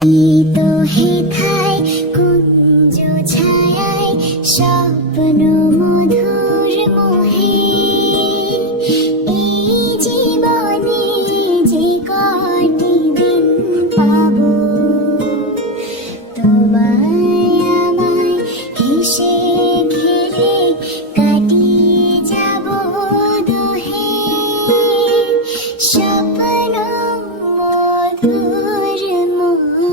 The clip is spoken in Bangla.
তো হেথায় কুঞ্জ ছায়ায় স্বপ্ন মধুর মোহে এই জীবনে যে কটি দিন পাবো তোমায় আমায় হেসে খেলে কাটিয়ে যাব দোহে স্বপ্ন মধুর মোহে।